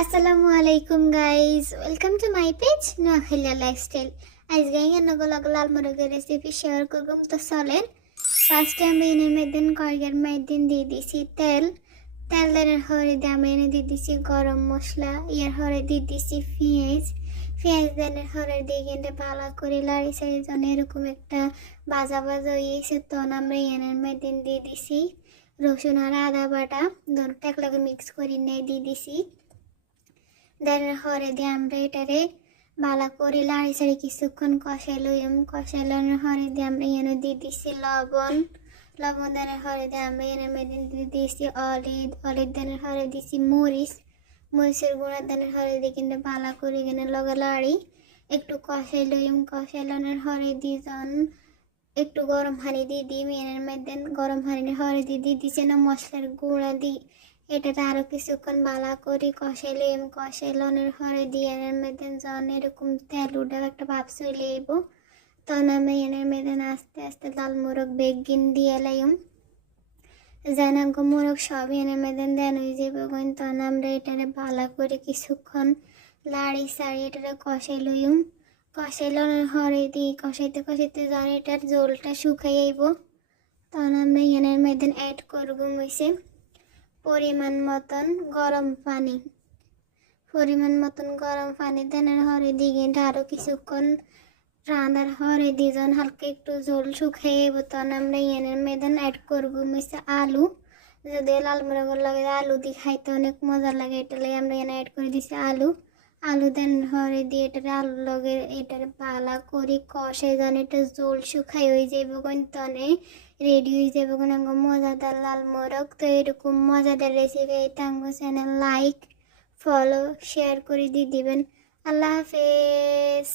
আসসালামু আলাইকুম guys, welcome to my page Noakhali lifestyle. আজকে লাল মুরগের রেসিপি শেয়ার করব। তো চলেন, ফার্স্টে আমি এনে মেদিন কড়াইয়ের মেদিন দিয়ে দিছি তেল দেওয়ার হরে দিয়ে আমি এনে দিয়ে দিছি গরম মশলা, ইয়ার হরে দিয়ে দিছি পেঁয়াজ দেওয়ার হরে দিয়ে কিন্তু ভালো করে লাড়ি সাড়ি জন্য এরকম একটা ভাজা হয়েছে। তখন আমরা এনের মেদিন দিয়ে দিছি রসুন আর আদা বাটা, দুটো একলগে মিক্স করে নিয়ে দিয়ে দিছি। দেওয়ার হরে দিয়ে আমরা এটারে ভালো করে লাড়ি সাড়ি কিছুক্ষণ কষাইলানোর হরে দিয়ে আমরা এনে দিয়ে দিছি লবণ দেওয়ার হরে দিয়ে আমরা এনে মেদিন দিয়ে দিয়েছি অলিভ দেওয়ার হরে দিয়েছি মরিচের গুঁড়া দেওয়ার হরে দিয়ে কিন্তু ভালো করে কিনে লগে লাড়ি একটু কষাইলানোর হরে দিয়ে যখন একটু গরম পানি দিয়ে দিই এনের মেদিন গরম পানির হরে দিয়ে দিছে না মশলার গুঁড়া দিই। এটাতে আরও কিছুক্ষণ ভালো করে কষাইলানোর হরে দিয়ে এনের মেদিন যখন এরকম তেল উঠে একটা ভাব চলে আইব, তখন আমি এনের মেদিন আস্তে আস্তে লাল মোরগ বেগিন দিয়ে লাইম যেন মোরগ সব এনের মেদিন দেন হয়ে যাবে। তখন আমরা এটারে ভালো করে কিছুক্ষণ লাড়ি সাড়ি এটারে কষাইলানোর হরে দিয়ে কষাইতে যখন এটার জলটা শুকাই আইব, তখন আমরা এনের মেদিন অ্যাড করবো পরিমাণ মতন গরম পানি দেনের হরে দিয়ে আরও কিছুক্ষণ রান্নার হরে দিয়ে যখন হালকা একটু জল শুকাইব, তখন আমরা এনের মেদিন অ্যাড করবো আলু। যদি লাল মুরগের লাগে আলু দিয়ে খাইতে অনেক মজা লাগে, এটা লাগে আমরা এনে অ্যাড করে দিছি আলু দেন হরে দিয়ে এটারে আলু লগে এটারে ভালো করে কষে যখন এটা জল শুকাই হয়ে যাইব, তনে রেডি হয়ে যাবে মজাদার লাল মোরগ। তো এরকম মজাদার রেসিপি তাঙ্গো চ্যানেল লাইক ফলো শেয়ার করে দিয়ে দিবেন। আল্লাহ হাফেজ।